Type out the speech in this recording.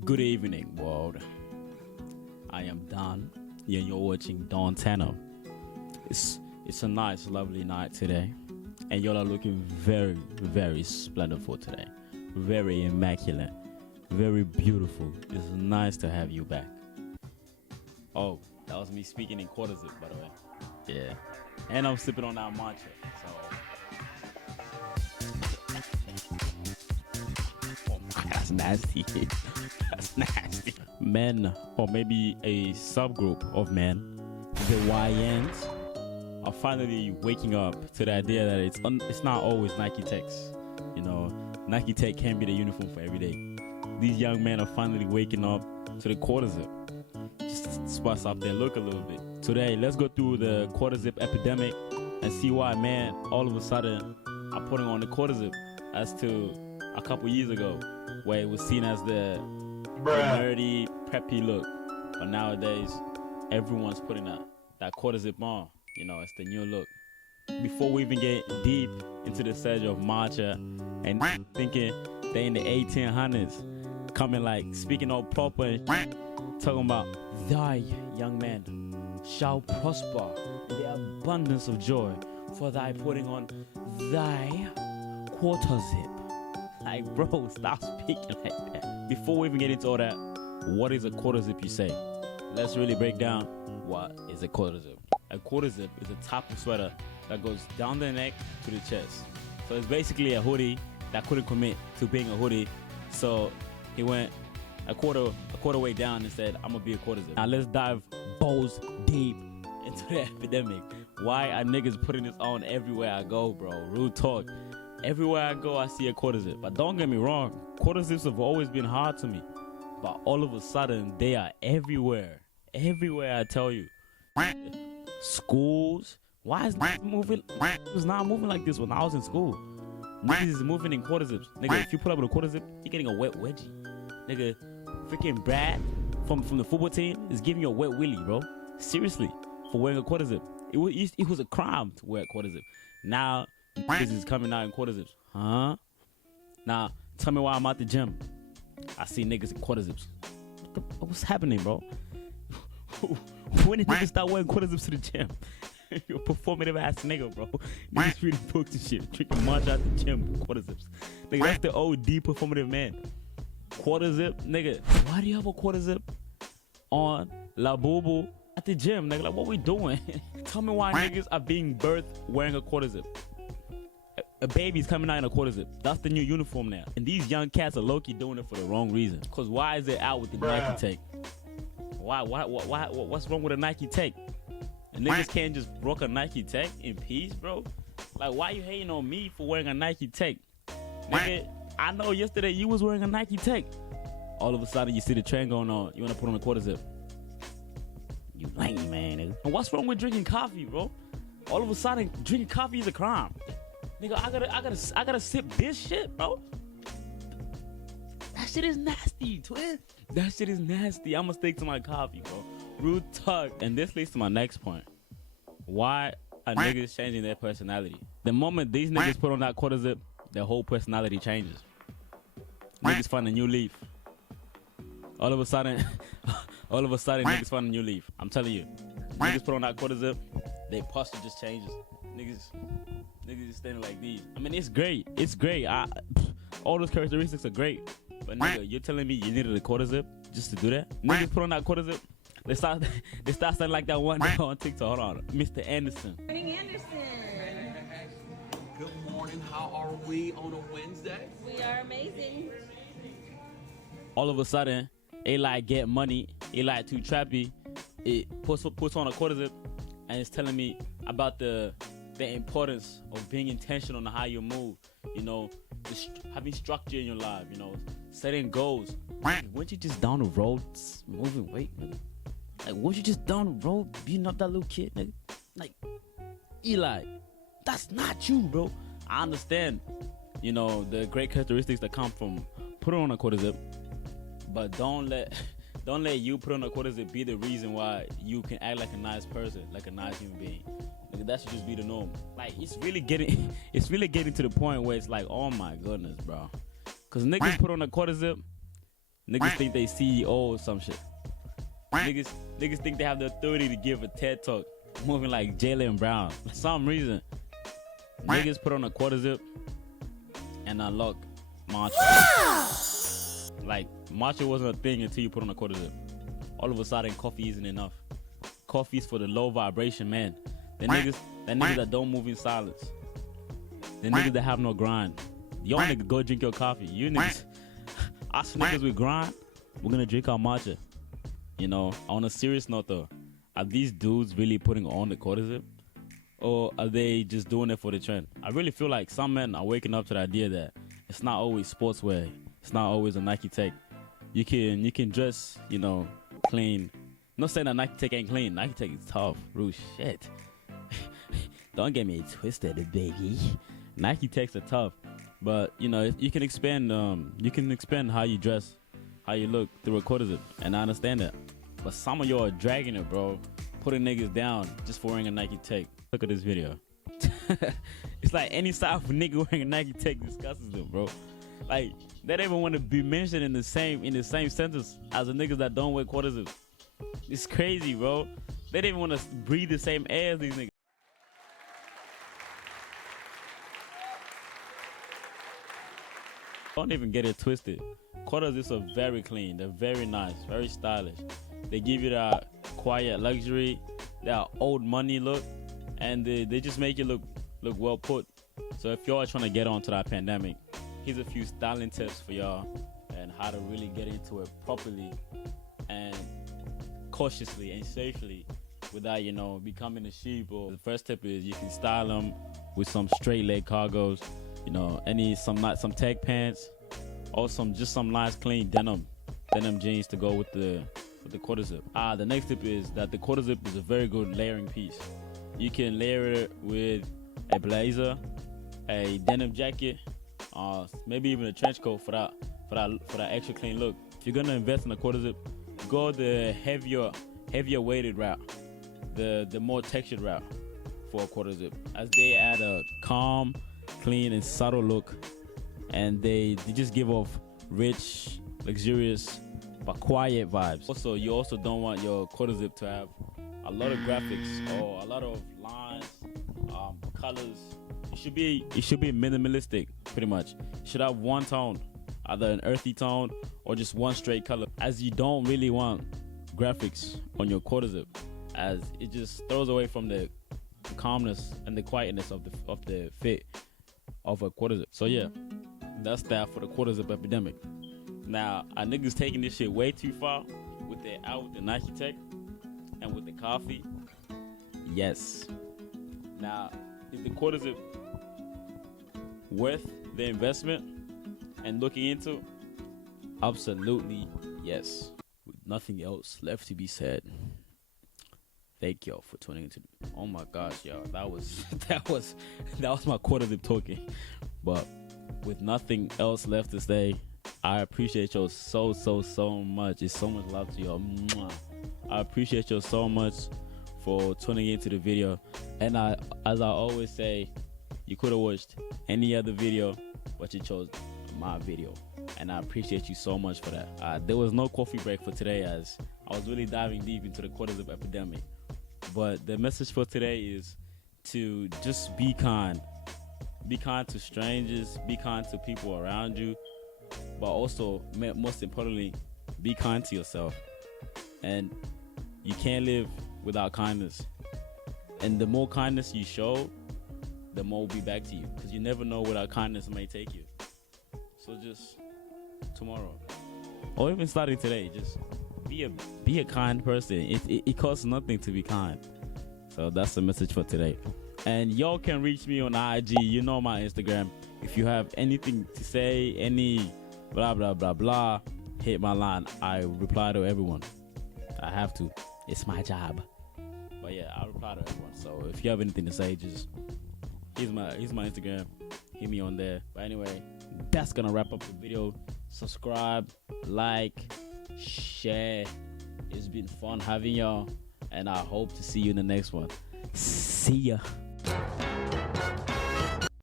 Good evening, world. I am Don. Yeah, you're watching Don Tanner. It's a nice, lovely night today, and y'all are looking very, very splendid today. Very immaculate, very beautiful. It's nice to have you back. Oh, that was me speaking in quarter zip, by the way. Yeah, and I'm sipping on that matcha. So, oh my, that's nasty. That's nasty. Men, or maybe a subgroup of men, the YNs, are finally waking up to the idea that it's not always Nike Techs. You know, Nike Tech can't be the uniform for every day. These young men are finally waking up to the quarter zip. Just spice up their look a little bit. Today, let's go through the quarter zip epidemic and see why men all of a sudden are putting on the quarter zip as to a couple years ago, where it was seen as the nerdy, preppy look. But nowadays, everyone's putting that quarter zip on. You know, it's the new look. Before we even get deep into the surge of matcha and thinking they in the 1800s, coming like speaking all proper and talking about thy young man shall prosper in the abundance of joy, for thy putting on thy quarter zip. Like, bro, stop speaking like that. Before we even get into all that, what is a quarter zip, you say? Let's really break down what is a quarter zip. A quarter zip is a type of sweater that goes down the neck to the chest. So it's basically a hoodie that couldn't commit to being a hoodie. So he went a quarter way down and said, I'm gonna be a quarter zip. Now let's dive balls deep into the epidemic. Why are niggas putting this on everywhere I go, bro? Real talk. Everywhere I go, I see a quarter zip. But don't get me wrong, quarter zips have always been hard to me. But all of a sudden, they are everywhere. Everywhere, I tell you. Schools. Why is it moving? It was not moving like this when I was in school. Niggas is moving in quarter zips. Nigga, if you pull up with a quarter zip, you're getting a wet wedgie. Nigga, freaking Brad from the football team is giving you a wet willy, bro. Seriously, for wearing a quarter zip. It was a crime to wear a quarter zip. Now, niggas is coming out in quarter zips. Huh? Now, tell me why I'm at the gym. I see niggas in quarter zips. What's happening, bro? When did niggas start wearing quarter zips to the gym? You're a performative ass nigga, bro. Niggas reading books and shit, drinking matcha at the gym with quarter zips. Nigga, that's the OD performative man. Quarter zip, nigga. Why do you have a quarter zip on La Bobo at the gym, nigga? Like, what we doing? Tell me why niggas are being birthed wearing a quarter zip. A baby's coming out in a quarter zip. That's the new uniform now. And these young cats are low-key doing it for the wrong reason. Cause why is it out with the Nike Tech? What's wrong with a Nike Tech? And niggas can't just rock a Nike Tech in peace, bro? Like, why you hating on me for wearing a Nike Tech? Nigga, I know yesterday you was wearing a Nike Tech. All of a sudden you see the trend going on. You wanna put on a quarter zip. You lame, man, nigga. And what's wrong with drinking coffee, bro? All of a sudden, drinking coffee is a crime. Nigga, I gotta sip this shit, bro. That shit is nasty, twin. That shit is nasty. I'ma stick to my coffee, bro. Real talk. And this leads to my next point. Why are niggas changing their personality? The moment these niggas put on that quarter zip, their whole personality changes. Niggas find a new leaf. All of a sudden, niggas find a new leaf. I'm telling you. Niggas put on that quarter zip, their posture just changes. Niggas is standing like these. I mean, it's great. It's great. All those characteristics are great. But nigga, you're telling me you needed a quarter zip just to do that? Niggas put on that quarter zip. They start sounding like that one guy on TikTok. Hold on, Mr. Anderson. Morning, Anderson. Good morning. How are we on a Wednesday? We are amazing. All of a sudden, it like get money. It like too trappy. It puts on a quarter zip, and it's telling me about the importance of being intentional on how you move. You know, having structure in your life. You know, setting goals. Weren't you just down the road moving weight, nigga? Like, weren't you just down the road beating up that little kid, nigga? Like, Eli, that's not you, bro. I understand, you know, the great characteristics that come from putting on a quarter zip, but don't let you put on a quarter zip be the reason why you can act like a nice person, like a nice human being. Like, that should just be the norm. Like, it's really getting to the point where it's like, oh my goodness, bro. Cause niggas put on a quarter zip, Niggas think they CEO or some shit. Niggas think they have the authority to give a TED talk moving like Jaylen Brown. For some reason, niggas put on a quarter zip and unlock matcha. Like, matcha wasn't a thing until you put on a quarter zip. All of a sudden, coffee isn't enough. Coffee's for the low vibration man. The niggas that don't move in silence. The niggas that have no grind. Y'all niggas go drink your coffee. You niggas, us niggas with grind, we're gonna drink our matcha. You know, on a serious note though, are these dudes really putting on the quarter zip? Or are they just doing it for the trend? I really feel like some men are waking up to the idea that it's not always sportswear. It's not always a Nike Tech. You can dress, you know, clean. Not saying that Nike Tech ain't clean. Nike Tech is tough. Real shit. Don't get me twisted, baby. Nike Techs are tough. But, you know, you can expand how you dress, how you look through a quarter zip. And I understand that. But some of y'all are dragging it, bro. Putting niggas down just for wearing a Nike Tech. Look at this video. It's like any side of a nigga wearing a Nike Tech discusses them, bro. Like, they don't even want to be mentioned in the same sentence as the niggas that don't wear quarter zips. It's crazy, bro. They don't even want to breathe the same air as these niggas. Don't even get it twisted. Quarter zips are very clean. They're very nice, very stylish. They give you that quiet luxury, that old money look, and they just make you look well put. So if y'all are trying to get onto that pandemic, here's a few styling tips for y'all and how to really get into it properly and cautiously and safely without, you know, becoming a sheep. Or the first tip is you can style them with some straight leg cargos, you know, some tech pants, or some nice clean denim jeans to go with the quarter zip. The next tip is that the quarter zip is a very good layering piece. You can layer it with a blazer, a denim jacket, maybe even a trench coat for that extra clean look. If you're gonna invest in a quarter zip, go the heavier weighted route, the more textured route for a quarter zip, as they add a calm, clean, and subtle look, and they just give off rich, luxurious, but quiet vibes. Also, you also don't want your quarter zip to have a lot of graphics or a lot of lines, colors. It should be minimalistic, pretty much. It should have one tone, either an earthy tone or just one straight color, as you don't really want graphics on your quarter zip, as it just throws away from the calmness and the quietness of the fit of a quarter zip. So yeah, that's that for the quarter zip epidemic. Now, are niggas taking this shit way too far with the Nike Tech and with the coffee? Yes. Now, is the quarter zip worth the investment and looking into? Absolutely yes. With nothing else left to be said, thank y'all for tuning into. Oh my gosh, y'all, that was my quarter zip talking. But with nothing else left to say, I appreciate y'all so much. It's so much love to y'all. Mwah. I appreciate y'all so much for tuning into the video. And as I always say, you could have watched any other video, but you chose my video. And I appreciate you so much for that. There was no coffee break for today, as I was really diving deep into the quarter zip epidemic. But the message for today is to just be kind. Be kind to strangers. Be kind to people around you. But also, most importantly, be kind to yourself. And you can't live without kindness. And the more kindness you show, the more will be back to you. Because you never know where that kindness may take you. So just tomorrow, or even starting today, just be a kind person. It costs nothing to be kind. So that's the message for today. And y'all can reach me on IG. You know my Instagram. If you have anything to say, any blah blah blah blah, hit my line. I reply to everyone. I have to. It's my job. But yeah, I reply to everyone. So if you have anything to say, just here's my Instagram. Hit me on there. But anyway, that's gonna wrap up the video. Subscribe, like, share. It's been fun having y'all, and I hope to see you in the next one. See ya.